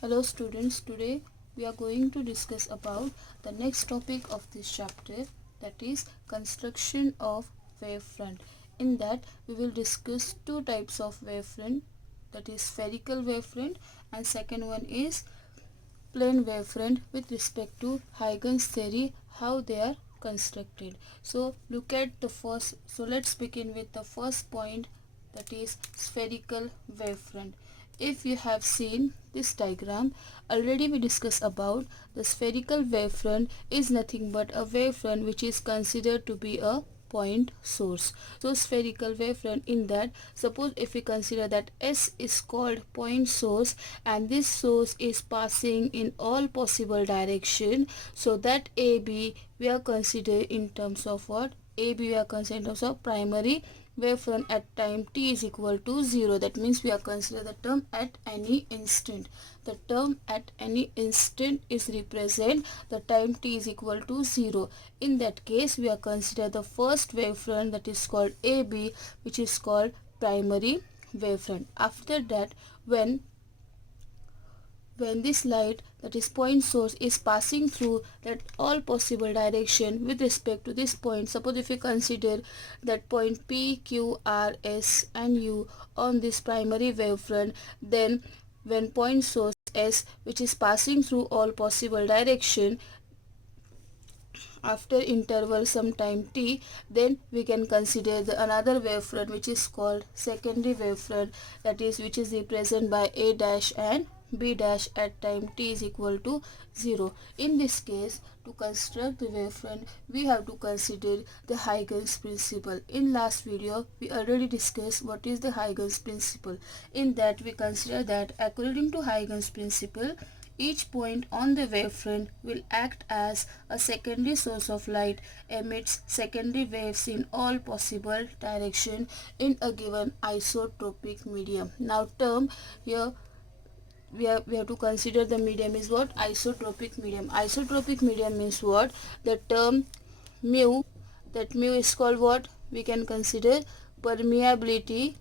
Hello students, today we are going to discuss about the next topic of this chapter, that is construction of wavefront. In that we will discuss two types of wavefront, that is spherical wavefront and second one is plane wavefront with respect to Huygens theory, how they are constructed. So look at the first, so let's begin with the first point, that is spherical wavefront. If you have seen this diagram, already we discussed about the spherical wavefront is nothing but a wavefront which is considered to be a point source. So spherical wavefront, in that, suppose if we consider that S is called point source and this source is passing in all possible direction, so that AB we are considered in terms of what? AB we are considered in terms of primary wavefront at time t is equal to 0. That means we are consider the term at any instant. The term at any instant is represent the time t is equal to 0. In that case we are consider the first wavefront, that is called AB, which is called primary wavefront. After that, when this light, that is point source, is passing through that all possible direction with respect to this point, suppose if we consider that point P, Q, R, S and U on this primary wavefront, then when point source S, which is passing through all possible direction, after interval some time t, then we can consider the another wavefront which is called secondary wavefront, that is which is represented by A dash and B dash at time t is equal to 0. In this case, to construct the wavefront, we have to consider the Huygens principle. In last video, we already discussed what is the Huygens principle. In that, we consider that according to Huygens principle, each point on the wavefront will act as a secondary source of light, emits secondary waves in all possible direction in a given isotropic medium. Now term here we have to consider the medium is what? Isotropic medium. Isotropic medium means what? The term mu, that mu is called what? We can consider permeability,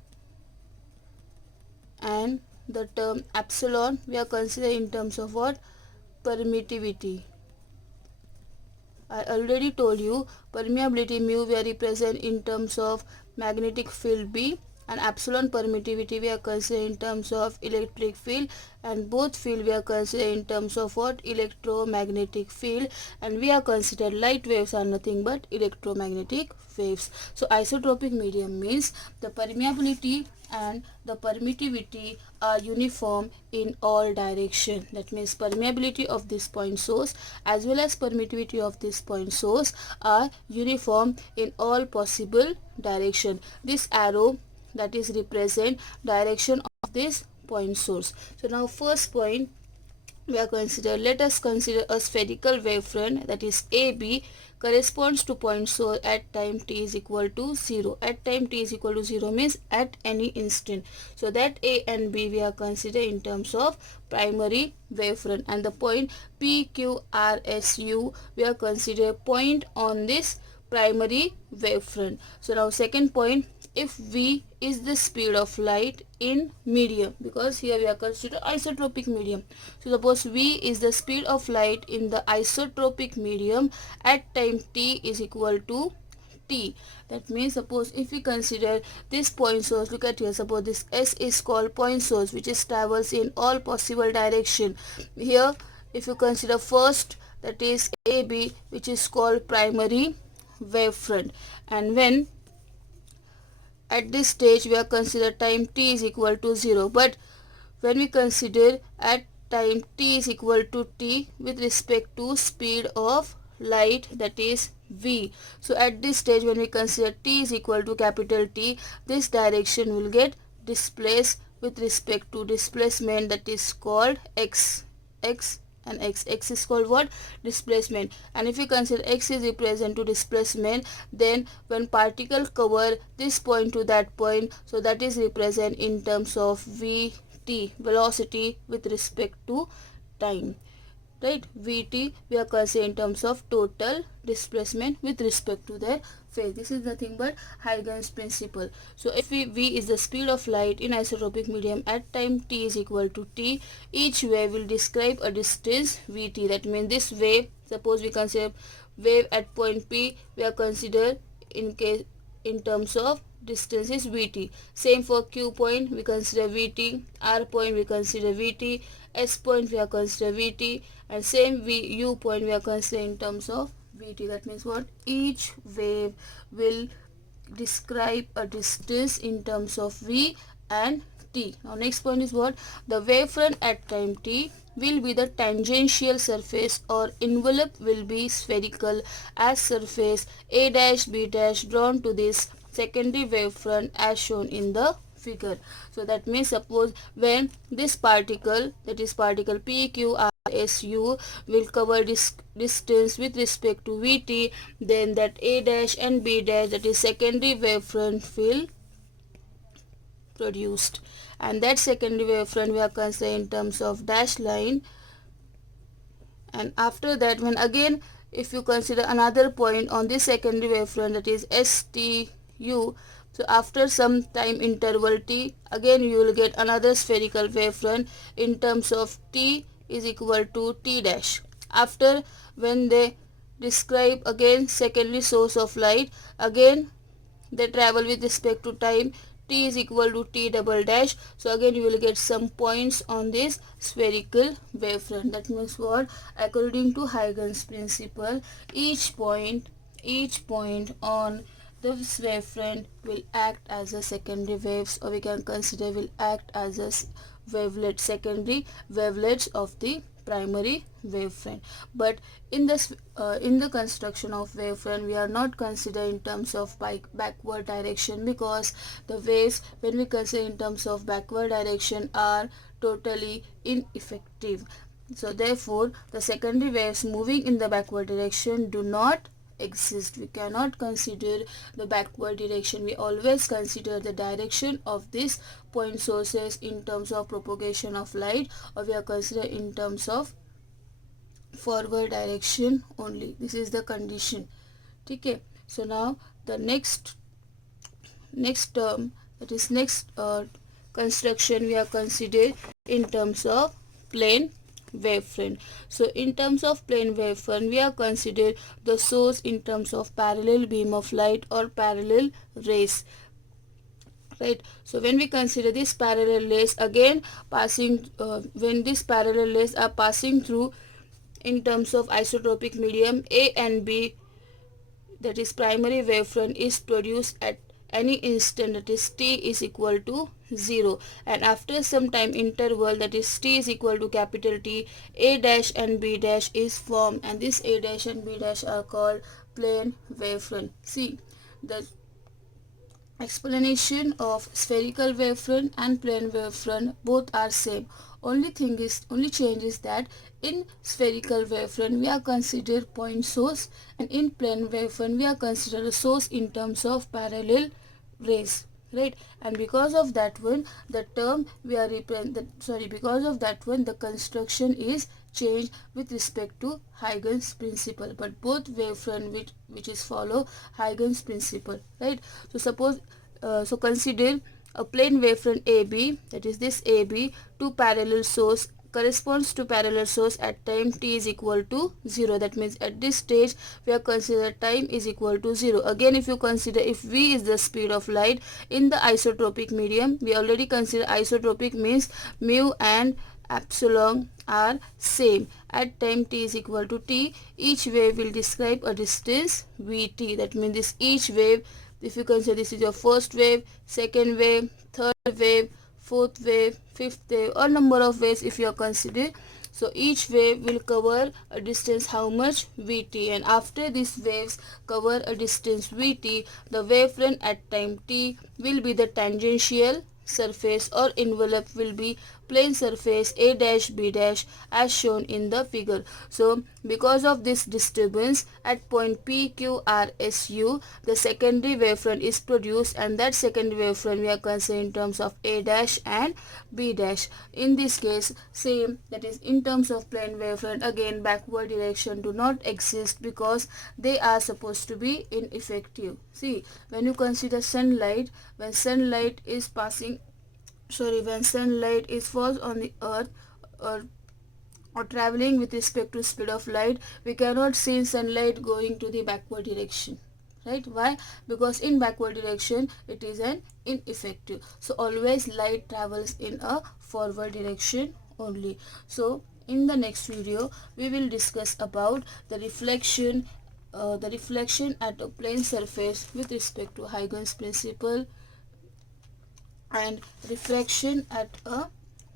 and the term epsilon we are considering in terms of what? Permittivity. I already told you permeability mu we are represent in terms of magnetic field B, and epsilon permittivity we are considering in terms of electric field, and both field we are considering in terms of what? Electromagnetic field, and we are considered light waves are nothing but electromagnetic waves. So isotropic medium means the permeability and the permittivity are uniform in all direction. That means permeability of this point source as well as permittivity of this point source are uniform in all possible direction. This arrow, that is represent direction of this point source. So now first point we are consider, let us consider a spherical wavefront, that is AB, corresponds to point source at time t is equal to 0. At time t is equal to 0 means at any instant. So that A and B we are consider in terms of primary wavefront, and the point P, Q, R, S, U we are consider point on this primary wavefront. So now second point, if v is the speed of light in medium, because here we are consider isotropic medium. So suppose v is the speed of light in the isotropic medium at time t is equal to t. That means suppose if we consider this point source, look at here, suppose this S is called point source which is travels in all possible direction. Here if you consider first, that is AB, which is called primary wavefront, and when at this stage we are consider time t is equal to 0, but when we consider at time t is equal to t with respect to speed of light, that is v, so at this stage when we consider t is equal to capital T, this direction will get displaced with respect to displacement, that is called x and x is called what? Displacement. And if we consider x is represent to displacement, then when particle cover this point to that point, so that is represent in terms of vt, velocity with respect to time. right? Vt we are considering in terms of total displacement with respect to their phase. This is nothing but Huygens principle. So if v is the speed of light in isotropic medium at time t is equal to t, each wave will describe a distance vt. That means this wave, suppose we consider wave at point p, we are considered in terms of distance is vt. Same for q point, we consider vt, r point we consider vt, s point we are consider vt, and same u point we are considering in terms of vt. That means what? Each wave will describe a distance in terms of v and t. Now next point is what? The wavefront at time t will be the tangential surface or envelope will be spherical as surface a dash b dash drawn to this secondary wavefront as shown in the figure. So that means suppose when this particle, that is particle PQRSU, will cover this distance with respect to Vt, then that A dash and B dash, that is secondary wavefront, will produced, and that secondary wavefront we are considering in terms of dash line. And after that, when again if you consider another point on this secondary wavefront, that is STU, so after some time interval t, again you will get another spherical wavefront in terms of t is equal to t dash. After, when they describe again secondary source of light, again they travel with respect to time, t is equal to t double dash. So again you will get some points on this spherical wavefront. That means what? According to Huygens principle, each point on the wavefront will act as a secondary waves, or we can consider will act as a wavelet, secondary wavelets of the primary wavefront. But in this in the construction of wavefront, we are not considering in terms of backward direction, because the waves when we consider in terms of backward direction are totally ineffective. So therefore the secondary waves moving in the backward direction do not exist. We cannot consider the backward direction. We always consider the direction of these point sources in terms of propagation of light, or we are considering in terms of forward direction only. This is the condition. Okay. So now the next term, that is next construction we are considered in terms of plane wavefront. So in terms of plane wavefront, we are considered the source in terms of parallel beam of light or parallel rays, right? So when we consider this parallel rays, again passing when these parallel rays are passing through in terms of isotropic medium A and B, that is primary wavefront, is produced at any instant, that is t is equal to 0, and after some time interval, that is t is equal to capital T, A dash and B dash is formed, and this A dash and B dash are called plane wavefront. See, the explanation of spherical wavefront and plane wavefront both are same. Only change is that in spherical wavefront we are considered point source, and in plane wavefront we are considered a source in terms of parallel rays, right? And because of that one, the term we are because of that one, the construction is changed with respect to Huygens principle. But both wavefront which is follow Huygens principle, right? So suppose so consider a plane wavefront AB, that is this AB, to parallel source corresponds to parallel source at time t is equal to 0. That means at this stage we are consider time is equal to 0. Again, if you consider if v is the speed of light in the isotropic medium, we already consider isotropic means mu and epsilon are same. At time t is equal to t, each wave will describe a distance vt. That means this each wave, if you consider this is your first wave, second wave, third wave, fourth wave, fifth wave, or number of waves if you are considering. So each wave will cover a distance how much vt, and after these waves cover a distance vt, the wavefront at time t will be the tangential surface or envelope will be plane surface A dash B dash as shown in the figure. So because of this disturbance at point PQRSU, the secondary wavefront is produced, and that secondary wavefront we are considering in terms of A dash and B dash. In this case, same, that is in terms of plane wavefront, again backward direction do not exist because they are supposed to be ineffective. See, when you consider sunlight, when sunlight is passing, when sunlight is falls on the earth, or traveling with respect to speed of light, we cannot see sunlight going to the backward direction, right? Why? Because in backward direction it is an ineffective. So always light travels in a forward direction only. So in the next video we will discuss about the reflection at a plane surface with respect to Huygens principle, and reflection at a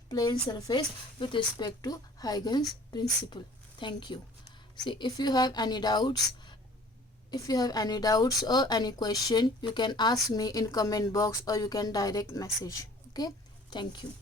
plane surface with respect to Huygens principle. Thank you. See, if you have any doubts, or any question, you can ask me in comment box or you can direct message. Okay, thank you.